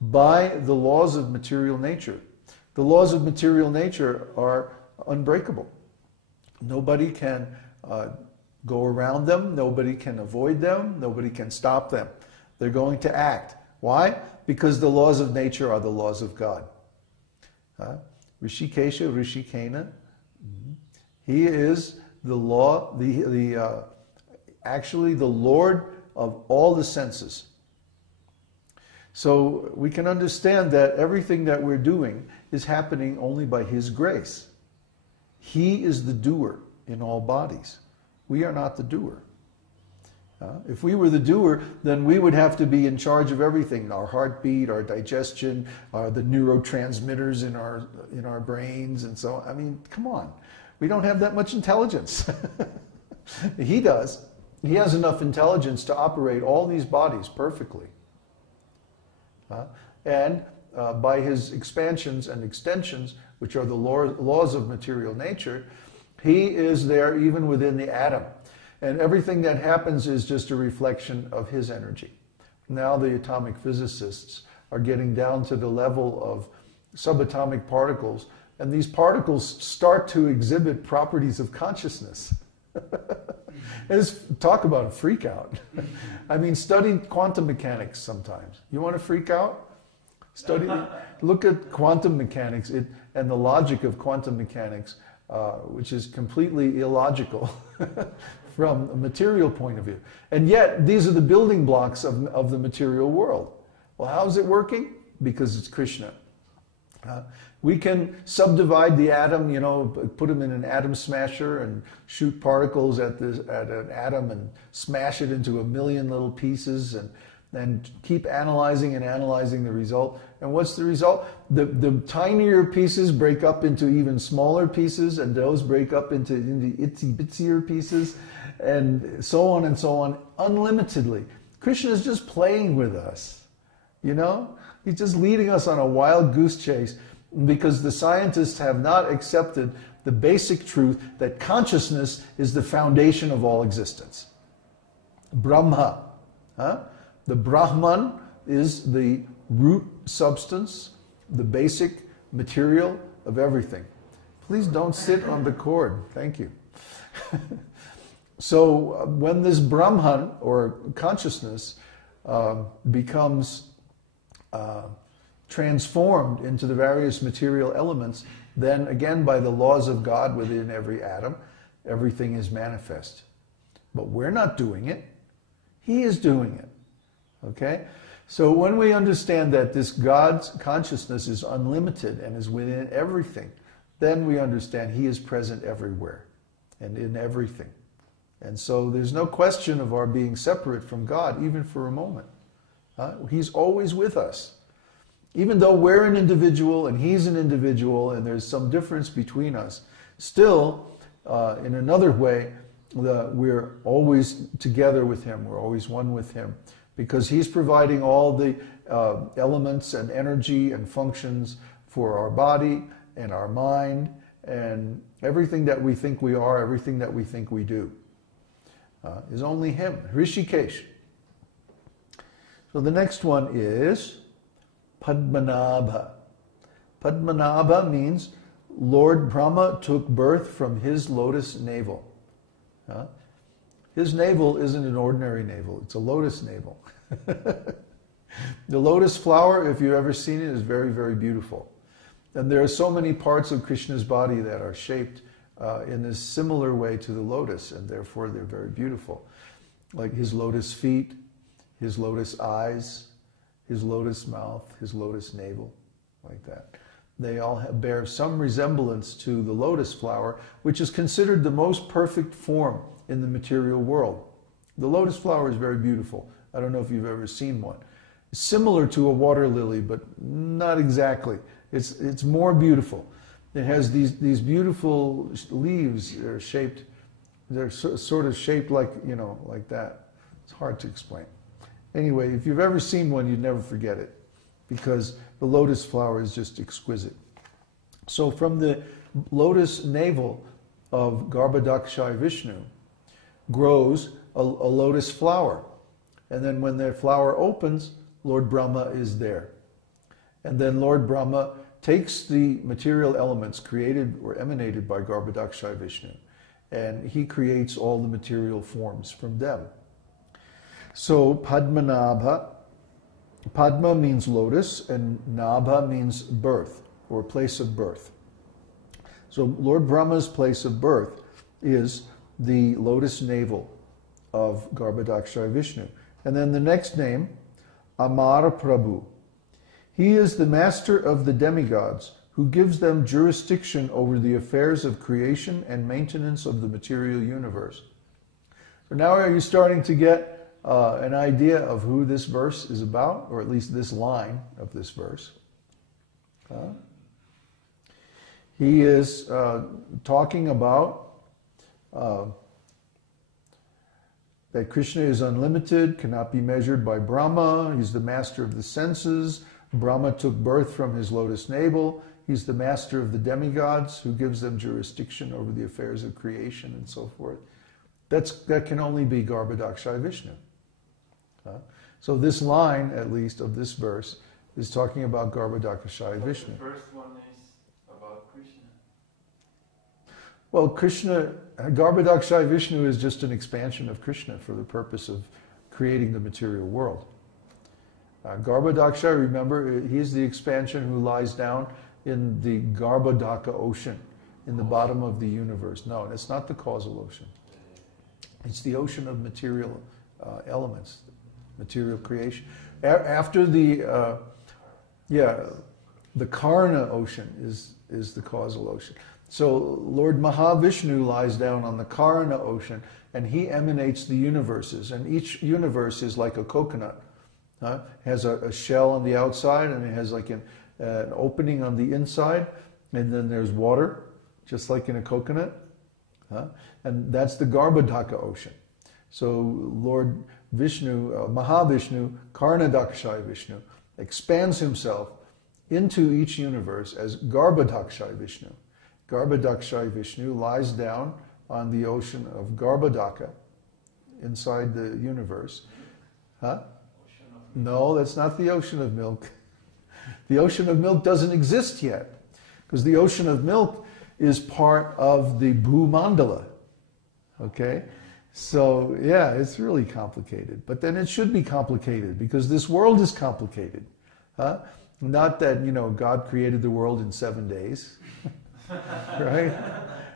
by the laws of material nature. The laws of material nature are unbreakable. Nobody can go around them. Nobody can avoid them. Nobody can stop them. They're going to act. Why? Because the laws of nature are the laws of God. Rishikesha, Rishikena. He is the law, actually the Lord of all the senses. So we can understand that everything that we're doing is happening only by His grace. He is the doer in all bodies. We are not the doer. If we were the doer, then we would have to be in charge of everything: our heartbeat, our digestion, the neurotransmitters in our brains, and so on. I mean, come on. We don't have that much intelligence. He does. He has enough intelligence to operate all these bodies perfectly. And by His expansions and extensions, which are the laws of material nature, He is there even within the atom. And everything that happens is just a reflection of His energy. Now the atomic physicists are getting down to the level of subatomic particles, and these particles start to exhibit properties of consciousness. Talk about a freak out. I mean, study quantum mechanics sometimes. You want to freak out? Look at quantum mechanics and the logic of quantum mechanics, which is completely illogical from a material point of view. And yet, these are the building blocks of the material world. Well, how is it working? Because it's Krishna. We can subdivide the atom, put them in an atom smasher and shoot particles at an atom and smash it into a million little pieces and keep analyzing and analyzing the result. And what's the result? The tinier pieces break up into even smaller pieces, and those break up into itsy bitsier pieces, and so on, unlimitedly. Krishna is just playing with us, He's just leading us on a wild goose chase, because the scientists have not accepted the basic truth that consciousness is the foundation of all existence. Brahma. The Brahman is the root substance, the basic material of everything. Please don't sit on the cord. Thank you. So when this Brahman, or consciousness, becomes transformed into the various material elements, then again, by the laws of God within every atom, everything is manifest. But we're not doing it. He is doing it. Okay? So when we understand that this God's consciousness is unlimited and is within everything, then we understand He is present everywhere and in everything. And so there's no question of our being separate from God, even for a moment. He's always with us. Even though we're an individual and He's an individual and there's some difference between us, still, in another way, we're always together with Him. We're always one with Him, because He's providing all the elements and energy and functions for our body and our mind and everything that we think we are, everything that we think we do. Is only Him. Rishikesh. So the next one is Padmanabha. Padmanabha means Lord Brahma took birth from His lotus navel. His navel isn't an ordinary navel, it's a lotus navel. The lotus flower, if you've ever seen it, is very, very beautiful. And there are so many parts of Krishna's body that are shaped in a similar way to the lotus, and therefore they're very beautiful. Like His lotus feet, His lotus eyes, His lotus mouth, His lotus navel, like that. They all bear some resemblance to the lotus flower, which is considered the most perfect form in the material world. The lotus flower is very beautiful. I don't know if you've ever seen one. It's similar to a water lily, but not exactly. It's more beautiful. It has these beautiful leaves. They're shaped. They're sort of shaped like like that. It's hard to explain. Anyway, if you've ever seen one, you'd never forget it, because the lotus flower is just exquisite. So from the lotus navel of Garbhodakshai Vishnu grows a lotus flower. And then when the flower opens, Lord Brahma is there. And then Lord Brahma takes the material elements created or emanated by Garbhodakshaya Vishnu, and he creates all the material forms from them. So Padmanabha, Padma means lotus, and Nabha means birth, or place of birth. So Lord Brahma's place of birth is the lotus navel of Garbhodakshaya Vishnu. And then the next name, Amara Prabhu. He is the master of the demigods who gives them jurisdiction over the affairs of creation and maintenance of the material universe. So now are you starting to get an idea of who this verse is about, or at least this line of this verse? He is talking about that Krishna is unlimited, cannot be measured by Brahma. He's the master of the senses. Brahma took birth from his lotus navel. He's the master of the demigods who gives them jurisdiction over the affairs of creation and so forth. That can only be Garbhodakshaya Vishnu. So this line, at least, of this verse is talking about Garbhodakshaya Vishnu. The first one is about Krishna. Well, Krishna, Garbhodakshaya Vishnu is just an expansion of Krishna for the purpose of creating the material world. Garbhodakshaya, remember, he's the expansion who lies down in the Garbhodaka ocean, in the bottom of the universe. No, it's not the causal ocean. It's the ocean of material elements, material creation. After the Karna ocean is the causal ocean. So Lord Mahavishnu lies down on the Karna ocean, and he emanates the universes, and each universe is like a coconut. Has a shell on the outside, and it has like an opening on the inside, and then there's water, just like in a coconut. And that's the Garbhodaka ocean. So Lord Vishnu, Mahavishnu, Karnadakshaya Vishnu, expands himself into each universe as Garbhodakshaya Vishnu. Garbhodakshaya Vishnu lies down on the ocean of Garbhodaka inside the universe. No, that's not the ocean of milk. The ocean of milk doesn't exist yet, because the ocean of milk is part of the Bhumandala. Okay? So, yeah, it's really complicated. But then it should be complicated, because this world is complicated. Not that, God created the world in 7 days. Right?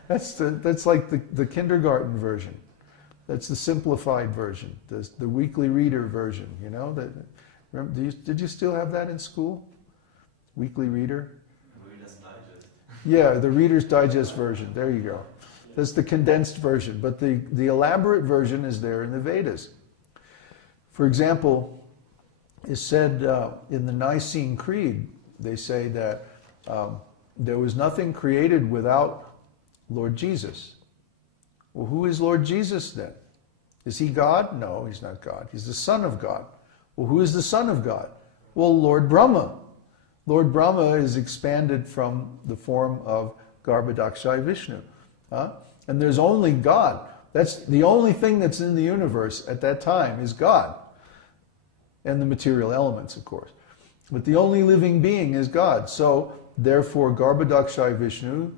That's like the kindergarten version. That's the simplified version, the weekly reader version. Did you still have that in school? Weekly reader? Reader's Digest. Yeah, the Reader's Digest version. There you go. That's the condensed version. But the elaborate version is there in the Vedas. For example, it's said in the Nicene Creed, they say that there was nothing created without Lord Jesus. Well, who is Lord Jesus then? Is he God? No, he's not God. He's the Son of God. Well, who is the Son of God? Well, Lord Brahma. Lord Brahma is expanded from the form of Garbhodakshaya Vishnu. And there's only God. That's the only thing that's in the universe at that time is God. And the material elements, of course. But the only living being is God. So, therefore, Garbhodakshaya Vishnu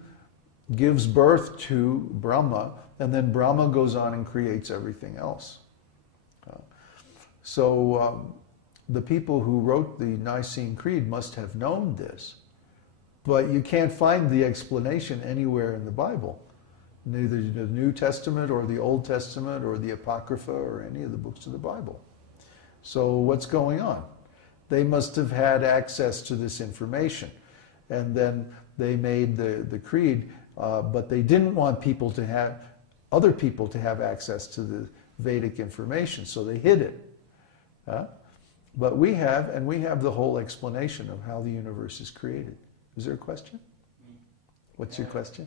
gives birth to Brahma, and then Brahma goes on and creates everything else. The people who wrote the Nicene Creed must have known this, but you can't find the explanation anywhere in the Bible, neither the New Testament or the Old Testament or the Apocrypha or any of the books of the Bible. So what's going on? They must have had access to this information, and then they made the creed, but they didn't want other people to have access to the Vedic information, so they hid it. But we have the whole explanation of how the universe is created. Is there a question? What's your question?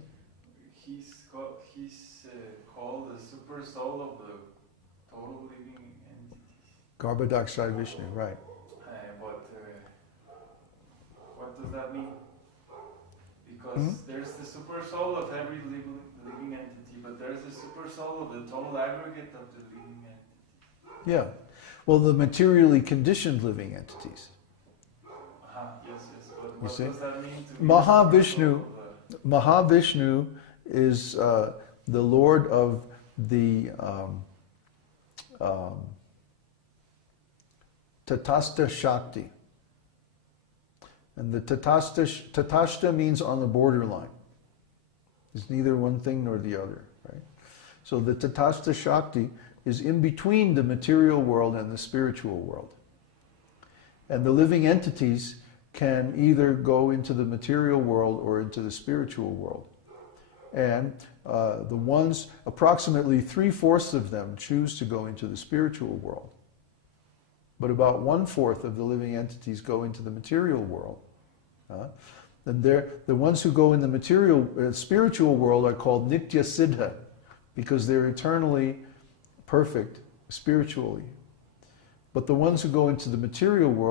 He's called the super soul of the total living entities. Garbhodakshaya Vishnu, right. But what does that mean? Because there's the super soul of every living entity, but there's the super soul of the total aggregate of the living entity. Yeah. Well, the materially conditioned living entities. Yes, yes. But You what see? does that mean to be Mahavishnu, the Mahavishnu is the Lord of the Tatastha Shakti. And the Tatastha means on the borderline. It's neither one thing nor the other, right? So the Tatastha Shakti is in between the material world and the spiritual world. And the living entities can either go into the material world or into the spiritual world. And the ones, approximately 3/4 of them choose to go into the spiritual world. But about 1/4 of the living entities go into the material world. And the ones who go in the material, spiritual world are called Nitya Siddha, because they're eternally perfect spiritually. But the ones who go into the material world